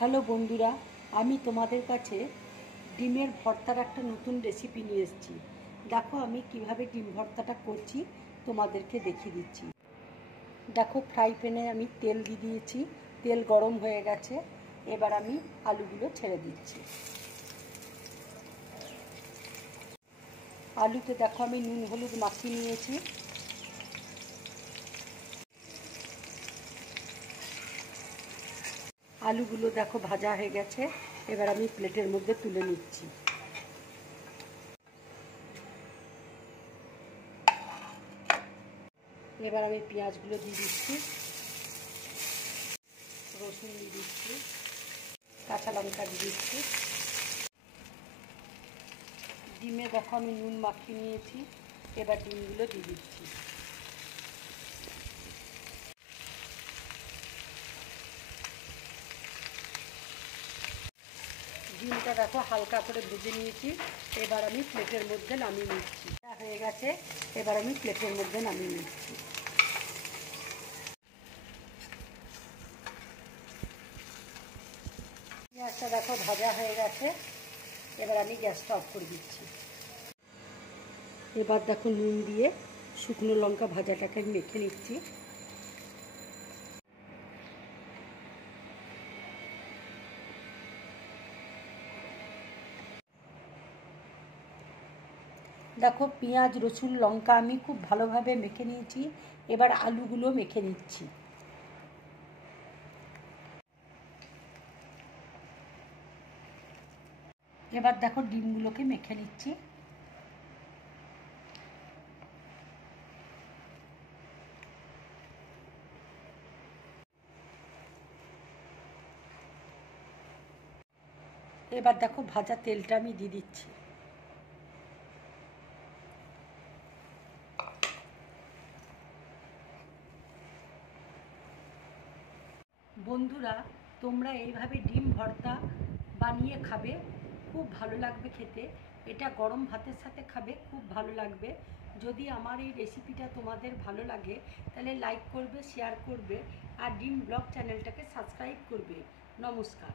Hello বন্ধুরা, আমি তোমাদের কাছে ডিমের ভর্তার একটা নতুন রেসিপি নিয়ে এসেছি। দেখো আমি কিভাবে ডিম ভর্তাটা করছি তোমাদেরকে দেখিয়ে দিচ্ছি। দেখো ফ্রাই প্যানে আমি তেল দিয়ে দিয়েছি, তেল গরম হয়ে গেছে। এবার আমি আলুগুলো ছেড়ে দিচ্ছি। আলুতে দেখো আমি নুন হলুদ মাখিয়ে নিয়েছি। আলুগুলো দেখো ভাজা হয়ে গেছে। এবার আমি প্লেটের মধ্যে তুলে নিচ্ছি। এবার আমি পেঁয়াজগুলো দিয়ে দিচ্ছি, রসুন দিয়ে দিচ্ছি, কাঁচা লঙ্কা দিয়ে দিচ্ছি। ডিমে দেখো আমি নুন মাখিয়ে নিয়েছি। এবার ডিমগুলো দিয়ে দিচ্ছি। ডিমটা দেখো হালকা করে ভেজে নিয়েছি। এবার আমি প্লেটের মধ্যে নামিয়ে নিচ্ছি। হয়ে গেছে, এবার আমি প্লেটের মধ্যে নামিয়ে নিচ্ছি। পেঁয়াজটা দেখো ভাজা হয়ে গেছে। এবার আমি গ্যাসটা অফ করে দিচ্ছি। এবার দেখো নুন দিয়ে শুকনো লঙ্কা ভাজাটাকে মেখে নিচ্ছি। দেখো পেঁয়াজ রসুন লঙ্কা আমি খুব ভালোভাবে মেখে নিয়েছি। এবার আলুগুলো মেখে নিচ্ছি। এবার দেখো ডিমগুলোকে মেখে নিচ্ছি। এবার দেখো ভাজা তেলটা আমি দিয়ে দিচ্ছি। বন্ধুরা, তোমরা এইভাবে ডিম ভর্তা বানিয়ে খাবে, খুব ভালো লাগবে খেতে। এটা গরম ভাতের সাথে খাবে, খুব ভালো লাগবে। যদি আমার এই রেসিপিটা তোমাদের ভালো লাগে তাহলে লাইক করবে, শেয়ার করবে আর ডিম ব্লগ চ্যানেলটাকে সাবস্ক্রাইব করবে। নমস্কার।